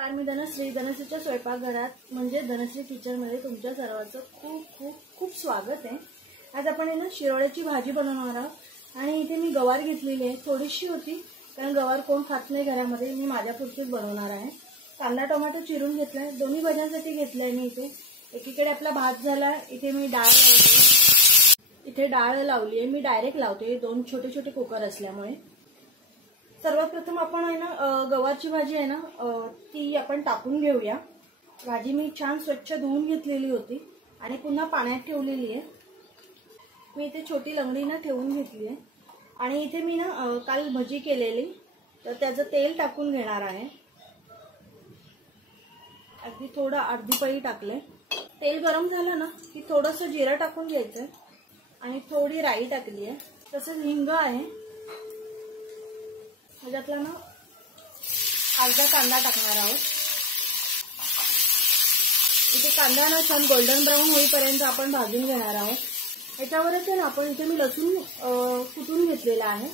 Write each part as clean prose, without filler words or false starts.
नमस्कार, मी धनश्रीच्या स्वयंपाकघरात म्हणजे धनश्री किचनमध्ये तुमच्या सर्वांचं खूप खूप खूप स्वागत आहे। आज आपण शिरोळ्याची भाजी बनवणार आहोत आणि इथे मी गवार घेतलेली आहे। थोडीशी होती कारण गवार कोण खात नाही घरामध्ये, मी माझ्यापुरतीच बनवणार आहे। कांदा टोमॅटो चिरून घेतलाय, दोन्ही भाज्यांसाठी घेतलाय मी। इथे एकीकडे आपला भात झाला, इथे मी डाळ लावली, इथे डाळ लावली आहे। मी डायरेक्ट लावते, दोन छोटे छोटे कुकर असल्यामुळे। सर्वात प्रथम आपण गवारची भाजी आहे ना ती आपण टाकून घेऊया। भाजी मी छान स्वच्छ धुवून घेतलेली होती आणि पुन्हा पाण्यात ठेवलेली आहे। मी इथे छोटी लंगडी ठेवून घेतली आहे आणि इथे मी काल भजी केलेली, तर त्याचं तेल टाकून घेणार आहे। अगदी थोडं अर्धी पळी टाकले। तेल गरम झालं ना की थोडंसं जिरं टाकून घ्यायचं आणि थोडी राई टाकली आहे, तसंच हिंग आहे। ह्याच्यातला अर्धा कांदा टाकणार आहोत। इथे कांदा छान गोल्डन ब्राऊन होईपर्यंत आपण भाजून घेणार आहोत। ह्याच्यावरच आपण इथे मी लसूण कुटून घेतलेला आहे।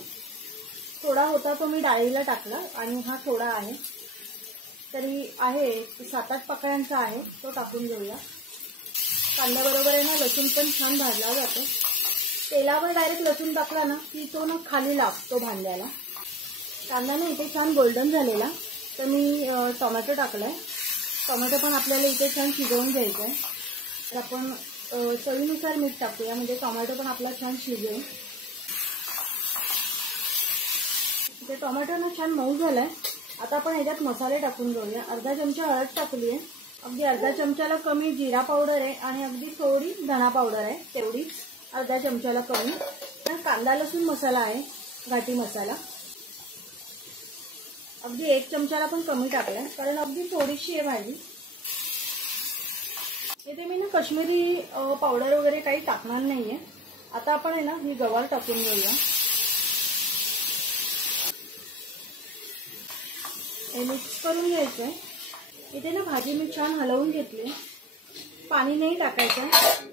थोडा होता तो मी डाळीला टाकला आणि हा थोडा आहे, तरी आहे 7-8 पाकळ्यांचा आहे, तो टाकून घेऊया। कांद्याबरोबर लसूण पण छान भाजला जातो। तेलावर डायरेक्ट लसूण टाकला ना की तो खाली लागतो भांड्याला। कांदा इथे छान गोल्डन झालेला, तर मी टोमॅटो टाकलाय। टोमॅटो पण आपल्याला इथे छान शिजवून घ्यायचं आहे। तर आपण चवीनुसार मीठ टाकूया, म्हणजे टोमॅटो पण आपला छान शिजेल। इथे टोमॅटो छान मऊ झालाय। आता आपण ह्याच्यात मसाले टाकून घेऊया। अर्धा चमचा हळद टाकली आहे, अगदी अर्धा चमचाला कमी जिरा पावडर आहे आणि अगदी थोडी धना पावडर आहे, तेवढीच अर्धा चमचाला कमी। कांदा लसूण मसाला आहे, घाटी मसाला अगदी 1 चमचाला पण कमी टाकलाय, कारण अगदी थोडीशी आहे भाजी। इथे मी काश्मीरी पावडर वगैरे काही टाकणार नाहीये। आता आपण ही गवार टाकून घेऊया। हे मिक्स करून घ्यायचंय। इथे भाजी मी छान हलवून घेतली, पाणी नाही टाकायचं,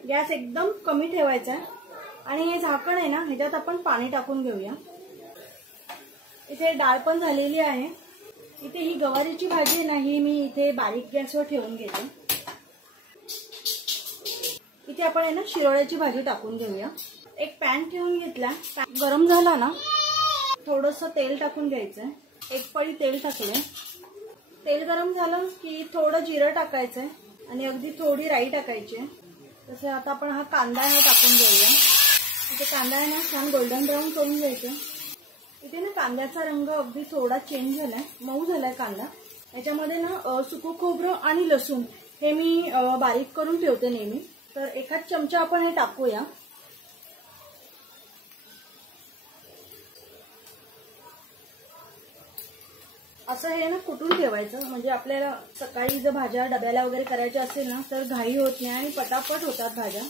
गॅस एकदम कमी ठेवायचा आणि हे झाकण आहे ना ह्याच्यात आपण पाणी टाकून घेऊया। इथे डाळ पण झालेली आहे। इथे ही गवारीची भाजी आहे ना, ही मी इथे बारीक गॅसवर ठेवून घेते। इथे आपण शिरोळ्याची भाजी टाकून घेऊया। एक पॅन ठेवून घेतला, पॅन गरम झाला ना थोडंसं तेल टाकून घ्यायचंय। 1 पळी तेल टाकलंय। तेल गरम झालं की थोडं जिरं टाकायचंय आणि अगदी थोडी राई टाकायची आहे। तसं आता आपण हा कांदा टाकून घेऊया। इथे कांदा छान गोल्डन ब्राऊन करून घ्यायचा। इथे कांद्याचा रंग अगदी थोडा चेंज झालाय, मऊ झालाय कांदा। याच्यामध्ये सुकं खोबरं आणि लसूण हे मी बारीक करून ठेवते नेहमी, तर 1 चमचा आपण हे टाकूया। असं हे कुटून ठेवायचं, म्हणजे आपल्याला सकाळी जर भाज्या डब्याला वगैरे करायच्या असेल ना तर घाई होत नाही आणि पटापट होतात भाज्या।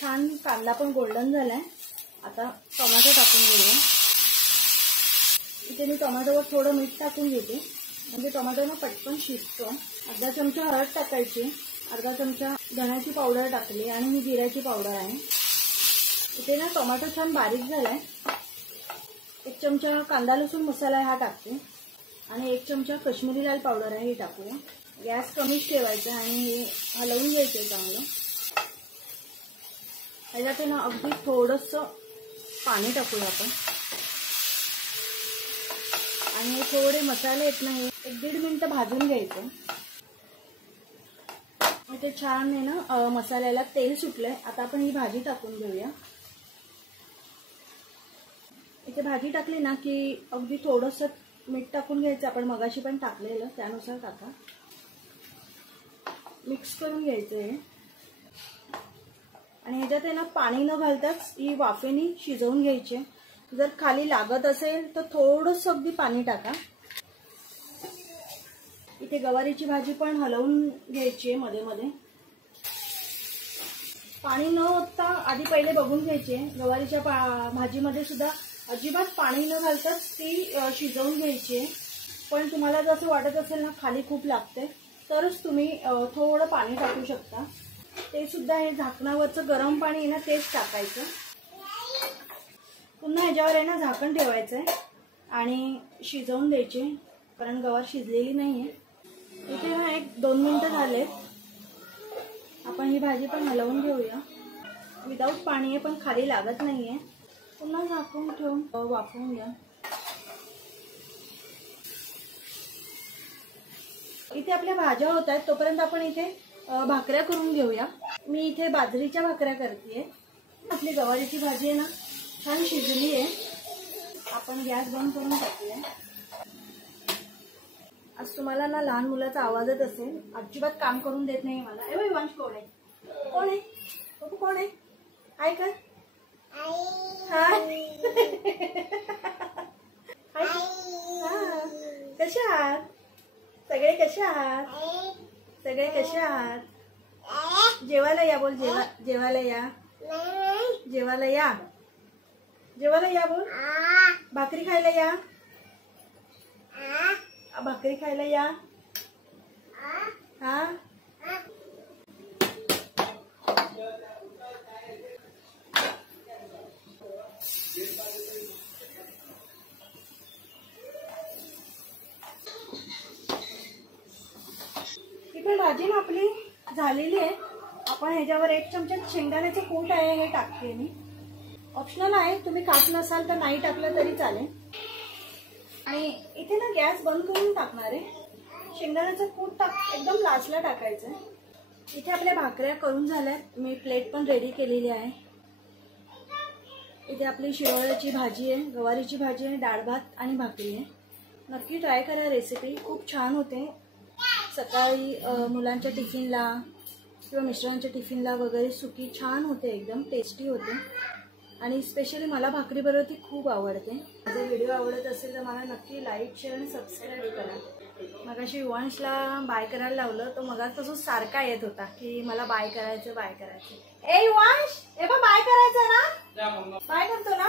छान कांदा पण गोल्डन झालाय। आता टोमॅटो टाकून घेऊया। इथे मी टोमॅटोवर थोडं मीठ टाकून घेते, म्हणजे टोमॅटो पटकन शिजतो। अर्धा चमचा हळद टाकायची, अर्धा चमचा धण्याची पावडर टाकली आणि ही जिऱ्याची पावडर आहे। इथे टोमॅटो छान बारीक झालाय। 1 चमचा कांदा लसूण मसाला हा टाकते आणि 1 चमचा काश्मीरी लाल पावडर आहे, हे टाकूया। गॅस कमीच ठेवायचा आणि हे हलवून घ्यायचं चांगलं। ह्याच्यात अगदी थोडंसं पाणी टाकूया आपण आणि थोडे मसाले आहेत ना हे 1-1.5 मिनिटं भाजून घ्यायचं। इथे छान मसाल्याला तेल सुटलंय। आता आपण ही भाजी टाकून घेऊया। इथे भाजी टाकली ना की अगदी थोडंसं मीठ टाकून घ्यायचं, आपण मगाशी पण टाकलेलं त्यानुसार टाका। मिक्स करून घ्यायचंय आणि ह्याच्यात पाणी न घालताच ही वाफेने शिजवून घ्यायची। जर खाली लागत असेल तर थोडंसं अगदी पाणी टाका। इथे गवारीची भाजी पण हलवून घ्यायची आहे मध्ये मध्ये। पाणी न ओतता आधी पहिले बघून घ्यायचे, गवारीच्या भाजीमध्ये सुद्धा अजिबात पाणी न घालताच ती शिजवून घ्यायची आहे। पण तुम्हाला जसं वाटत असेल ना खाली खूप लागते, तरच तुम्ही थोडं पाणी टाकू शकता। ते सुद्धा हे झाकणावरचं गरम पाणी आहे ना तेच टाकायचं। पुन्हा ह्याच्यावर झाकण ठेवायचंय आणि शिजवून द्यायचे, कारण गवार शिजलेली नाहीये। आलेत. आपण ही भाजी पण हलवून घेऊया. विदाऊट पाणी आहे पण खाली लागत नाहीये. पुन्हा झाकून ठेवून वाफवून घ्या. इथे आपल्या भाज्या होत आहेत तोपर्यंत आपण इथे भाकऱ्या करून घेऊया. मी इथे बाजरीच्या भाकऱ्या करतेय. आपली गवारीची भाजी आहे ना छान शिजली आहे. आपण गॅस बंद करून टाकूया. आज तुम्हाला ना लहान मुलाचा आवाजच असेल. अजिबात काम करून देत नाही मला. ए वंश कोण आहे? कोण आहे? बघू कोण आहे? हाय कर. हाय. कशा आहात सगळे? कशा आहात सगळे? कशा आहात? जेवायला या बोल. जेवायला या. जेवायला या. जेवायला या बोल. भाकरी खायला या. भाकरी खायला या. हा इकडे भाजी ना आपली झालेली आहे. आपण ह्याच्यावर 1 चमचा शेंगदाण्याचं कूट आहे हे टाकते मी. ऑप्शनल आहे. तुम्ही खात नसाल तर नाही टाकलं तरी चालेल. आणि इथे ना गॅस बंद करून टाकणार आहे. शेंगदाण्याचं कूट एकदम लास्टला टाकायचं. इथे आपल्या भाकऱ्या करून झाल्यात. मी प्लेट पण रेडी केलेली आहे. इथे आपली शिरोळ्याची भाजी आहे, गवारीची भाजी आहे, डाळ भात आणि भाकरी आहे. नक्की ट्राय करा रेसिपी. खूप छान होते. सकाळी मुलांच्या टिफिनला किंवा मिस्टरांच्या टिफिनला वगैरे सुकी छान होते. एकदम टेस्टी होते. आणि स्पेशली मला भाकरी बरोबर ती खूप आवडते. माझा व्हिडिओ आवडत असेल तर मला नक्की लाईक शेअर आणि सबस्क्राईब करा. मगाशी वंशला बाय करायला लावलं तो मगापासून सारखा येत होता की मला बाय करायचं. ए वंश, ए बाय करायचं ना? बाय करतो ना?